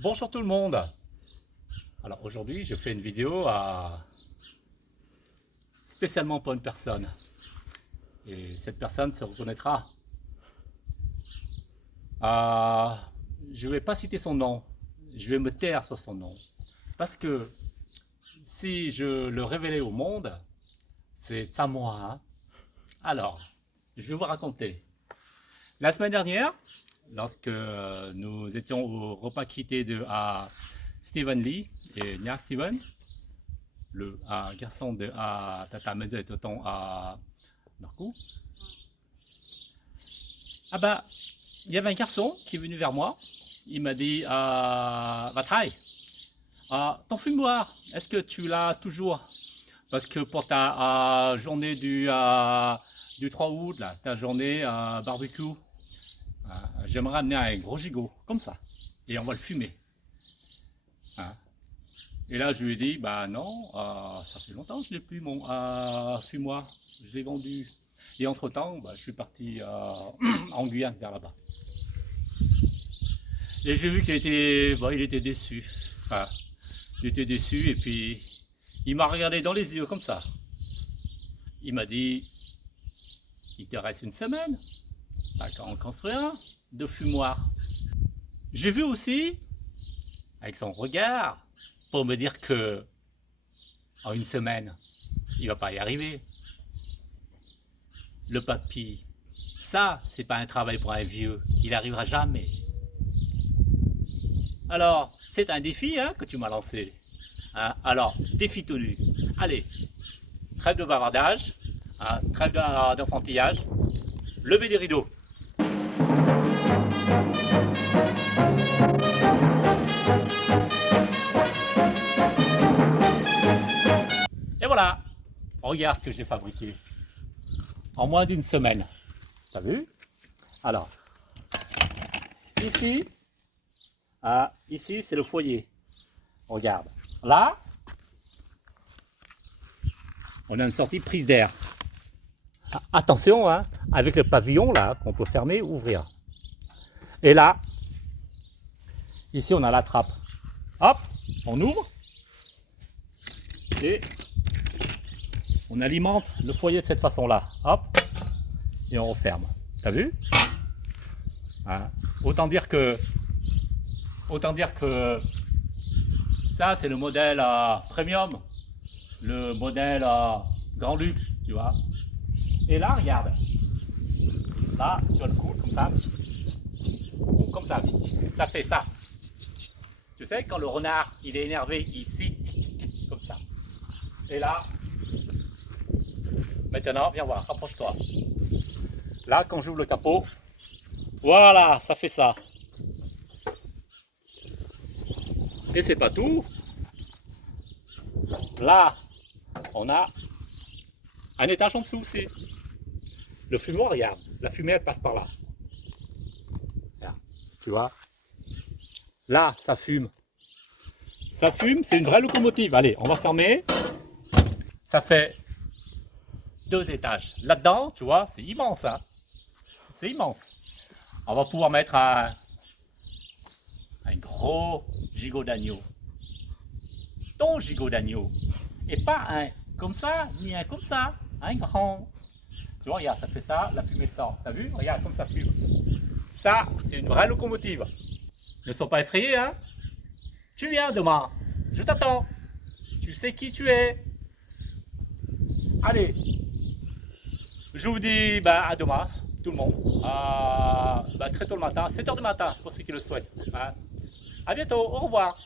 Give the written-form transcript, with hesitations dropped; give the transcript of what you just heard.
Bonjour tout le monde. Alors aujourd'hui je fais une vidéo spécialement pour une personne. Et cette personne se reconnaîtra. Je ne vais pas citer son nom. Je vais me taire sur son nom. Parce que si je le révélais au monde, c'est à moi. Hein. Alors, je vais vous raconter. La semaine dernière, lorsque nous étions au repas quitté de Stephen Lee et Nia Steven, le garçon de Tata Menzel et Toton à Narcou, il y avait un garçon qui est venu vers moi. Il m'a dit Vatai, ton fumoir, est-ce que tu l'as toujours? Parce que pour ta journée du 3 août, là, ta journée barbecue, j'aimerais amener un gros gigot, comme ça, et on va le fumer. Hein. Et là, je lui ai dit, bah non, ça fait longtemps que je n'ai plus mon fumoir, je l'ai vendu. Et entre-temps, je suis parti en Guyane, vers là-bas. Et j'ai vu qu'il était, il était déçu. Enfin, il était déçu, et puis il m'a regardé dans les yeux, comme ça. Il m'a dit, il te reste une semaine. Quand on construit un de fumoir. J'ai vu aussi, avec son regard, pour me dire que en une semaine, il va pas y arriver. Le papy, ça, c'est pas un travail pour un vieux. Il n'arrivera jamais. Alors, c'est un défi que tu m'as lancé. Hein? Alors, défi tenu. Allez, trêve de bavardage, trêve d'enfantillage, levez les rideaux. Et voilà, regarde ce que j'ai fabriqué en moins d'une semaine. T'as vu? Alors, ici, ici c'est le foyer. Regarde, là, on a une sortie prise d'air. Attention, avec le pavillon là qu'on peut fermer ou ouvrir. Et là, ici on a la trappe. Hop, on ouvre et on alimente le foyer de cette façon-là. Hop, et on referme. T'as vu? Autant dire que ça c'est le modèle premium, le modèle grand luxe, tu vois. Et là, regarde. Là, tu as le coude comme ça. Ou comme ça. Ça fait ça. Tu sais, quand le renard, il est énervé, ici, comme ça. Et là, maintenant, viens voir, rapproche-toi. Là, quand j'ouvre le capot, voilà, ça fait ça. Et c'est pas tout. Là, on a un étage en dessous aussi. Le fumoir, regarde, la fumée elle passe par là. Regarde, tu vois. Là, ça fume. Ça fume, c'est une vraie locomotive. Allez, on va fermer. Ça fait 2 étages. Là-dedans, tu vois, c'est immense. Hein. C'est immense. On va pouvoir mettre un gros gigot d'agneau. Ton gigot d'agneau. Et pas un comme ça, ni un comme ça. Un grand. Tu vois, regarde, ça fait ça, la fumée sort. T'as vu? Regarde comme ça fume. Ça, c'est une vraie locomotive. Ne sois pas effrayé, hein? Tu viens demain. Je t'attends. Tu sais qui tu es. Allez. Je vous dis à demain, tout le monde. Très tôt le matin, 7h du matin, pour ceux qui le souhaitent. Hein. À bientôt, au revoir.